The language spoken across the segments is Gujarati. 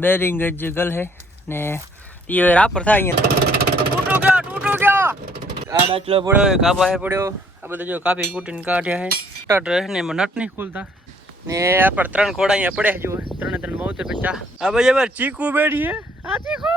બેરિંગ જ ગલ હે ને એ રાપર થાય અહીંયા તૂટો ગયો આ ડાચલો પડ્યો કાપા હે પડ્યો આ બધા જો કાપી કૂટીને કાઢ્યા હે સ્ટાર્ટર ને એમાં નટ નહીં ખુલતા ને આપણે 3 ઘોડા અહીંયા પડ્યા જો 3 72 50 આ ભાઈ એবার ચીકુ બેઠી હે આ ચીકુ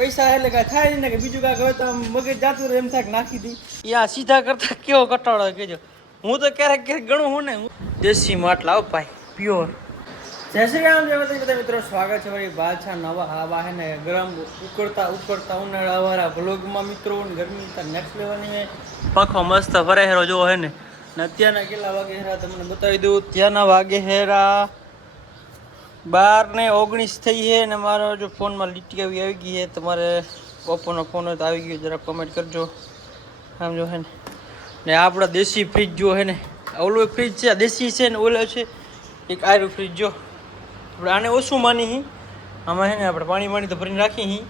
પૈસા એટલે કાંઈ થાય ને કે બીજું કાંઈક હોય તો મગજ જાતું રહે એમ થાય નાખી દી યા સીધા કરતા કેવો કટાળો કેજો હું તો ક્યારેક ગણું હું ને દેશી માટલા આવ ભાઈ પ્યોર જય શ્રી રામ જય બધા મિત્રો સ્વાગત છે મારી બાદશાહ નવા આવા હે ને ગરમ ઉકળતા ઉનાળા વાળા વ્લોગમાં મિત્રો ગરમી તો નેક્સ્ટ લેવલની હે પખો મસ્ત ફરે હેરો જો હે ને અત્યારના કેટલા વાગે હેરા તમને બતાવી દઉં ત્યાંના વાગે હેરા 12:19 થઈ છે ને મારો જો ફોનમાં લીટી આવી ગઈ છે તમારે ઓપ્પોનો ફોન હોય તો આવી ગયો જરા કમેન્ટ કરજો આમ જો હે ને આપણા દેશી ફ્રીજ જો હે ને ઓલો ફ્રીજ છે દેશી છે ને ઓલો છે એક આયરું ફ્રીજ જો આપણે આને ઓછું માની હી આમાં હે ને આપણે પાણી તો ભરીને રાખી હી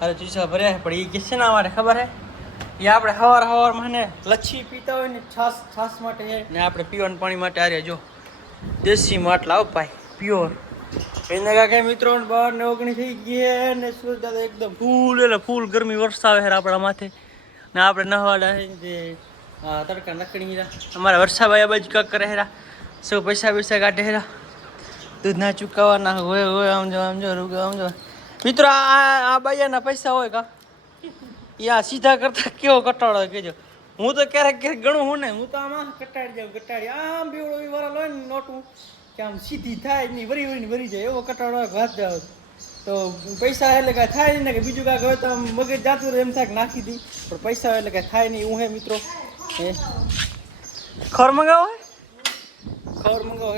અરે ચીસા ભર્યા પણ એ કે છે ને અમારે ખબર હે એ આપણે સવારમાં ને લચ્છી પીતા હોય ને છાસ માટે છે ને આપણે પીવાનું પાણી માટે આર્યા જો દેશી માટલા આવ ભાઈ પ્યોર એના કાંઈ મિત્રો 12:19 થઈ ગઈ ને સૂરજ દાદા એકદમ ફૂલ ગરમી વરસાવે છે આપણા માથે ને આપણે નહવાડા છે જે તડકા નકડી અમારા વર્ષાભાઈ આ બાજુ કાંક કરે હેરા સૌ પૈસા કાઢે હેરા દૂધ ના ચૂકવવાના હોય આમ જો મિત્રો આ બાયાના પૈસા હોય કા યા સીધા કરતા કેવો કટાળો કેજો હું તો ક્યારેક ગણું હું ને હું તો આમાં કટાડી આમ બેવડો વાળા લો ને નોટું કે આમ સીધી થાય નહીં વરી જાય એવો કટાળો વાત જાવ તો પૈસા એટલે કાંઈ થાય નહીં ને કે બીજું કાંઈક હોય તો આમ મગજ જાતું રહે એમ થાય નાખી દી પણ પૈસા એટલે કાંઈ થાય નહીં હું હે મિત્રો એ ખોર મંગાવો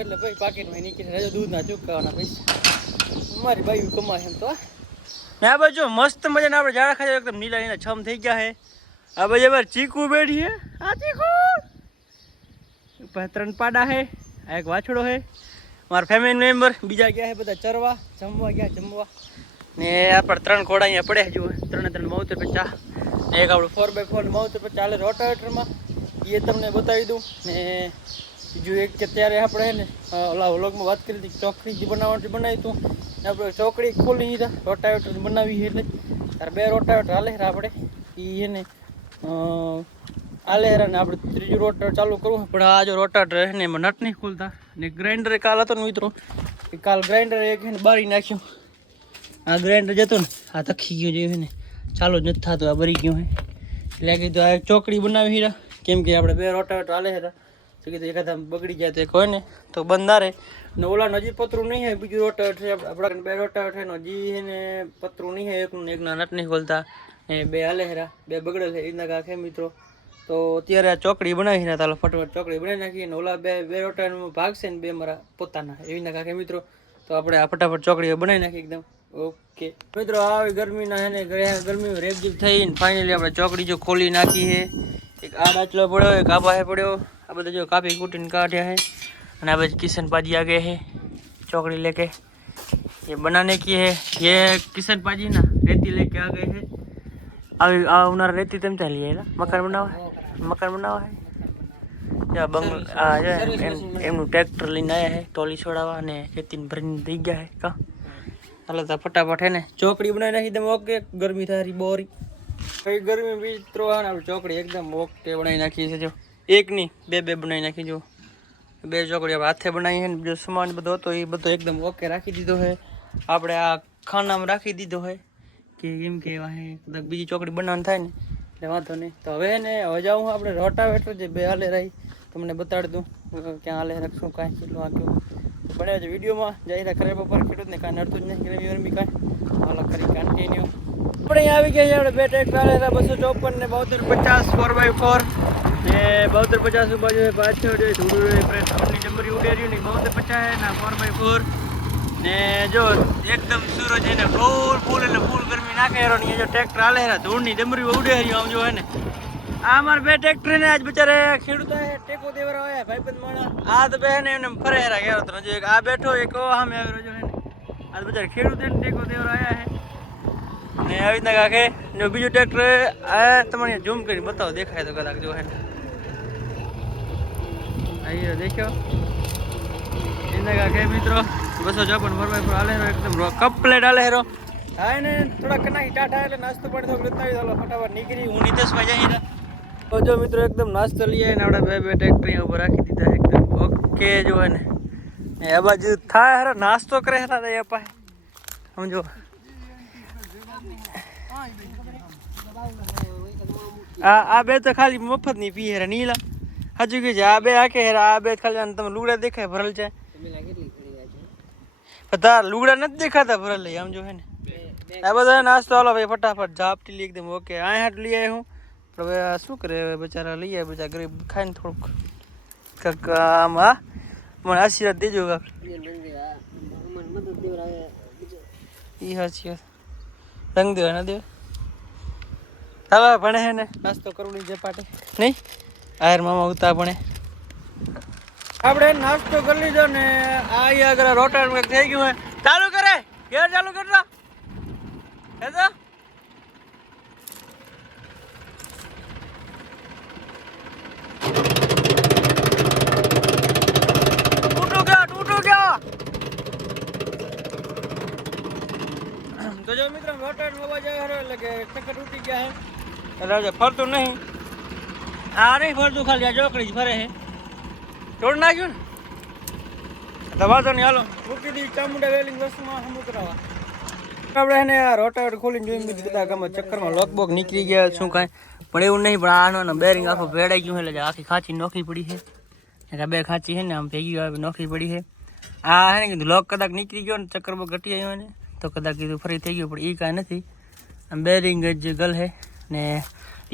એટલે ભાઈ પાકીટમાં નીકળે રાજો દૂધ ના ચૂકવવાના પૈસા મારી બાઈ કમાય એમ તો ને આ બાજુ મસ્ત મજાને આપણે જાડા ખાઈ એકદમ નીલા છમ થઈ ગયા હે આ બાજુ એবার ચીકુ બેઠી હે આ ચીકુ 3 પાડા હે આ એક વાછડો હે મારા ફેમિલી મેમ્બર બીજા ગયા હે બધા ચરવા જમવા ને આપણે 3 ઘોડા અહીંયા પડ્યા જો 3 72 50 ને એક આપણું 4x4 72 ચાલે રોટાવેટરમાં એ તમને બતાવી દઉં ને બીજું એક કે ત્યારે આપણે હે ને ઓલા વ્લોગમાં વાત કરી હતી ચોકડી જે બનાવી હતું આપણે ચોકડી ખોલી દીધા રોટાવેટર બનાવી એટલે ત્યારે 2 રોટાવેટર હાલે આપણે એ હે ને આલે ને આપણે ત્રીજું રોટાવેટર ચાલુ કરવું પણ આ જો રોટાવેટર ને એમાં નટ નહીં ખુલતા ને ગ્રાઇન્ડર કાલ હતો ને મિત્રો કાલ ગ્રાઇન્ડર એક હે ને બારી નાખ્યું આ ગ્રાઇન્ડર જતો ને આ તખી ગયું જેવું ને ચાલુ જ નથી થતું આ બરી ગયું હે એટલે કીધું આ ચોકડી બનાવી હીરા કેમ કે આપણે 2 રોટાવેટર હાલે હતા તો કીધું એકાદ બગડી જાય તો એક હોય ને તો બંધ ના રહે ને ઓલા હજી પતરું નહીં હોય બીજું રોટાવેટર છે આપણા 2 રોટાવેટર છે હજી હે ને પતરું નહીં હોય એકના નટ નહીં ખોલતા ને 2 હાલે હેરા 2 બગડેલ છે એના કાંખે મિત્રો તો અત્યારે આ ચોકડી બનાવી ને તાલો ફટફટ ચોકડી બનાવી નાખીએ ને ઓલા 2 રોટાવેટરમાં ભાગશે ને 2 મારા પોતાના એવીના કાંખે મિત્રો તો આપણે આ ફટાફટ ચોકડી બનાવી નાખીએ એકદમ ઓકે મિત્રો આવી ગરમીના હે ને ગરમીમાં રેપજીપ થઈને ફાઇનલી આપણે ચોકડી જો ખોલી નાખી છે એક આ ડાચલો પડ્યો એક આ પાસે પડ્યો આ બધા જો કાપી કૂટીને કાઢ્યા है અને આ बाजू किशन पाजी आ गए हैं चौकड़ी लेके ये बनाने की है ये किशन पाजी ना रेती लेके आ गए हैं अभी उन्होंने रेती तम चली है मकान बनावा है या बंगला एमનું ટ્રેક્ટર લઈને આવ્યા है ટોલી છોડાવવા અને રેતીને ભરીને દઈ ગયા है કા હાલો તો ફટાફટ है ને ચોકડી બનાવી નાખી તમે ઓકે ગરમી થારી બોરી કઈ ગરમી મિત્રો આપણે ચોકડી એકદમ ઓકે બનાવી નાખી છે જો એક ની બે બનાવી નાખી જો 2 ચોકડી આપણે હાથે બનાવી છે જો સામાન બધો હતો એ બધો એકદમ ઓકે રાખી દીધો છે આપણે આ ખાનામાં રાખી દીધો છે કે એમ કહેવા છે કદાચ બીજી ચોકડી બનાવવાનું થાય ને એટલે વાંધો નહીં તો હવે ને હવે જાઉં આપણે રોટાવેટર જે 2 હાલે રહી તમને બતાડી દઉં ક્યાં હાલે રાખશું કાંઈ કેટલું આગ્યું બને છે વિડીયોમાં જઈને ખરે બપોર ખેડૂતને કાંઈ નડતું જ નહીં ગરમી કાંઈ હાલો કરી કન્ટિન્યુ આપણે અહીંયા આવી ગયા છે આપણે 2 ટ્રેક્ટર હાલે 254 ને 7250 4x4 ને 7250 બાજુ પાછળ થોડું પ્રેસની નંબરી ઉડેર્યું ને 7250 ના 4x4 ને જો એકદમ સૂરજ એને ફૂલ એટલે ફૂલ ગરમી નાખે હેરો ને જો ટ્રેક્ટર હાલે હેરા ધૂળની ડમરી ઉડેર્યું આમ જો હે ને આ અમારા 2 ટ્રેક્ટર ને આજ બચારે ખેડૂતો ટેકો દેવરા હોય ભાઈબંધ માણા આ તો બે ને એને ફરે હેરા ગયો તો જો એક આ બેઠો એક સામે આવ્યો જો હે ને આજ બચારે ખેડૂતો ને ટેકો દેવરા આયા હે ને આવી રીતના કાંખે જો બીજું ટ્રેક્ટર આ તમને ઝૂમ કરી બતાવો દેખાય તો કદાચ જો હે ને અહીં દેખ્યો એના કાંખે મિત્રો 254 ભરવાય પર આલે એકદમ કમ્પ્લીટ આલે હેરો હા ને થોડા કનાઈ ટાટા એટલે નાસ્તો પણ થોડું લેતા આવી ચાલો ફટાફટ નીકળી હું નીતેશભાઈ જઈ તો જો મિત્રો એકદમ નાસ્તો લઈ આવીને આપણે બે ટ્રેક્ટર ઉપર રાખી દીધા એકદમ ઓકે જો ને આ બાજુ થાય હેરો નાસ્તો કરે હેરા રે આપા સમજો આ બે તો ખાલી મફત ની પી હેરા નીલા હજુ કે છે આ બે આકે હેરા આ બે ખાલી તમે લુગડા દેખાય ભરલ છે બધા લુગડા નથી દેખાતા ભરલ લઈ આમ જો હે ને આ બધા નાસ્તો હાલો ભાઈ ફટાફટ ઝાપટી લઈ એકદમ ઓકે આ હાટ લઈ આવ્યો હું હવે શું કરે બચારા લઈ આવે બચારા ગરીબ ખાઈને થોડુંક આમ હા મને આશીર્વાદ દેજો ઈ હાચી રંગ દેવા ના દેવા હવે ભણે હે ને નાસ્તો કરવું જે પાટે નહીં આયર મામા ઉતા ભણે આપણે નાસ્તો કરી લીધો ને આ આગળ રોટર થઈ ગયું હે ચાલુ કરે ગેર ચાલુ કરજો હેદા टूटो क्या तो जो मित्र मोटर में अवाज आयो એટલે કે ચક્કર તૂટી ગયા હે એટલે ફરતું નહીં આ નહીં ફરતું ખાલી આ ચોકડી જ ફરે હે તોડ નાખ્યું ને દવા તો નહીં હાલો મૂકી દી ચામુંડા વેલિંગ વસ્તુમાં હમું કરાવવા આપણે એને આ રોટાવેટર ખોલીને જોઈ દીધું બધા ગામમાં ચક્કરમાં લોક બોક નીકળી ગયા શું કાંઈ પણ એવું નહીં પણ આનો બેરિંગ આખો ભેડાઈ ગયું એટલે આખી ખાંચી નોખી પડી છે એટલે બે ખાંચી છે ને આમ ભેગી આવે નોખી પડી છે આ હે ને કીધું લોક કદાચ નીકળી ગયો ને ચક્કર બો ઘટી આવ્યો ને તો કદાચ કીધું ફરી થઈ ગયું પણ એ કાંઈ નથી આમ બેરિંગ જ ગલ છે ને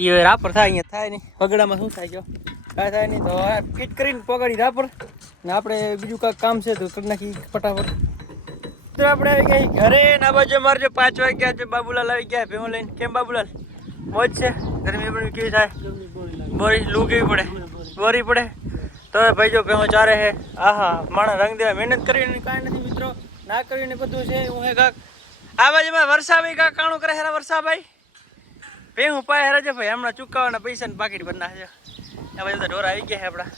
એ રાપર થાય અહીંયા થાય નહીં પગડામાં શું થાય ગયો કાંઈ થાય નહીં તો ફિટ કરીને પગાડી રાપર ને આપણે બીજું કાંઈક કામ છે તો કરી નાખી ફટાફટ તો આપણે આવી ગયા ઘરે ના બાજુ મારજો 5 વાગ્યા છે બાબુલાલ આવી ગયા ભેગો લઈને કેમ બાબુલાલ મોજ છે ગરમી પણ કેવી થાય બોરી લૂ કેવી પડે બોરી પડે તો ભાઈ જો ભેગો ચારે હે આહા માણસ રંગ દેવા મહેનત કરીને કાંઈ નથી મિત્રો ના કરીને બધું છે હું હે કાક આ બાજુમાં વર્ષાભાઈ કાક કાણું કરે હેરા વર્ષાભાઈ ભેગું પાય હેરા છે ભાઈ હમણાં ચૂકવવાના પૈસા ને પાકીટ બના છે આ બાજુ તો ઢોર આવી ગયા છે આપણા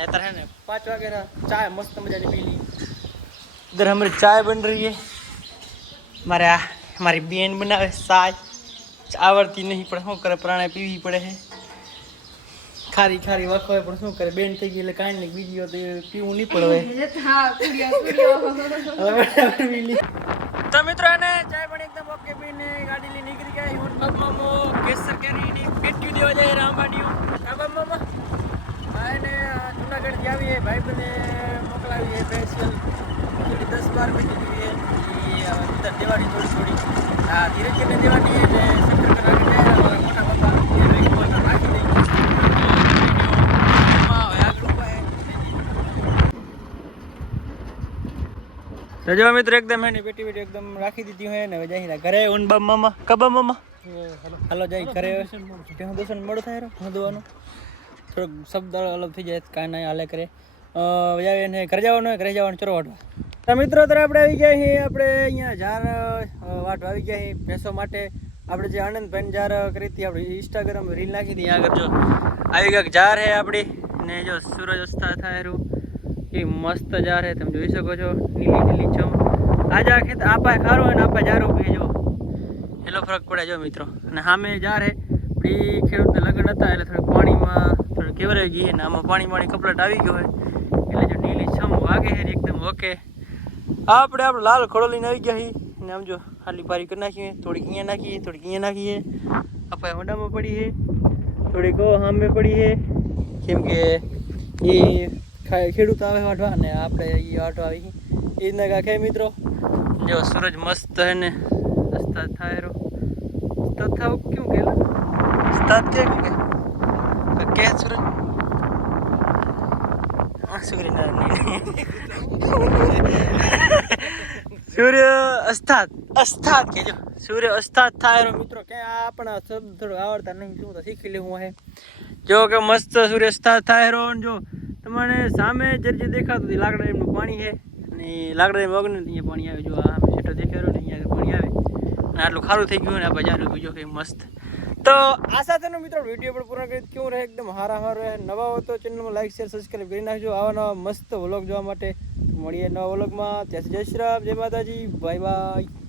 અત્યારે હે ને 5 વાગે ચાય મસ્ત મજાની પી લી इधर हमारी चाय बन रही है हमारे हमारी बहन बनावे चाय आवड़ती नहीं पड़े શું કરે પ્રાણે પીવી પડે છે ખારી ખારી વાખો પણ શું કરે બેન થઈ ગઈ એટલે કાંઈ નહીં બીજી તો પીવું નહીં પડે તો મિત્રો એને ચાય પણ એકદમ ઓકે પીને ગાડી લઈ નીકળી ગયા હું મામો કેસર કેરીની પેટ્યું દેવા જાય રામબાડીઓ આ મામા એને જુનાગઢથી આવીએ ભાઈ બને મોકલાવીએ સ્પેશિયલ 10-12 પેટી જોઈએ અંદર દેવાની થોડી હા ધીરે ધીરે દેવાની એટલે સક્કર રાખી જાય મોટા બાપા રાખી દઈ તો જો મિત્ર એકદમ એની પેટી એકદમ રાખી દીધી હોય ને હવે જાય ઘરે ઓન બાપ મામા કબા મામા હાલો જાય ઘરે હું દોસન મોડું થાય હું દોવાનું થોડોક શબ્દ અલગ થઈ જાય કાંઈ નહીં હાલે કરે ને ઘરે જવાનું ચરો વાટવા મિત્રો અત્યારે આપણે આવી ગયા છીએ આપણે અહીંયા ઝાર વાટવા આવી ગયા છીએ ભેંસો માટે આપણે જે આનંદભાઈ ઝાર કરી હતી આપણે ઇન્સ્ટાગ્રામ રીલ નાખી હતી આગળ જો આવી ગયા ઝાર છે આપણી ને જો સૂરજ અસ્તા થાય રહ્યું એ મસ્ત ઝાર છે તમે જોઈ શકો છો નીલી નીલી ચમ આજે આ ખેત આપા ખારો અને આપા ઝારો ભેજો એટલો ફરક પડે જો મિત્રો અને સામે ઝાર છે એ ખેડૂતને લગ્ન હતા એટલે થોડું પાણીમાં થોડું કેવરાઈ ગઈ ને આમાં પાણી કપલાટ આવી ગયો હોય એટલે જો નીલી છમ વાગે છે એકદમ ઓકે આપણે લાલ ખોડો લઈને આવી ગયા છીએ ને આમ જો ખાલી બારી કરી નાખીએ થોડીક અહીંયા નાખીએ થોડીક અહીંયા નાખીએ આપણે હોંડામાં પડી છે થોડીક સામે પડી છે કેમ કે એ ખેડૂત આવે વાટવા ને આપણે એ વાટવા આવી એ રીતના કાંખે મિત્રો જો સૂરજ મસ્ત હે ને અસ્તા થાય તથા ક્યું કે સ્ટાર્ટ કે સૂરજ સૂર્ય અસ્તાત કેજો સૂર્ય અસ્તાત થાય મિત્રો કે આપણા શબ્દ થોડું આવડતા નહીં શું તો શીખી લેવું હે જો કે મસ્ત સૂર્ય અસ્તાત થાય જો તમને સામે જે દેખાતું લાકડા એમનું પાણી છે અને લાકડા વગર અહીંયા પાણી આવે જો આ સેટો દેખાયો ને અહીંયા પાણી આવે અને આટલું ખારું થઈ ગયું ને આ બજાર બીજો કે મસ્ત તો આ સાથેનો મિત્રો વિડીયો પણ પૂર્ણ કરી કેવું રહે એકદમ હારા રહે નવા હો તો ચેનલમાં લાઈક શેર સબસ્ક્રાઈબ કરી નાખજો આવા નવા મસ્ત વ્લોગ જોવા માટે મળીએ નવા વ્લોગમાં. ત્યાં સુધી જય શ્રી રામ, જય માતાજી, બાય બાય.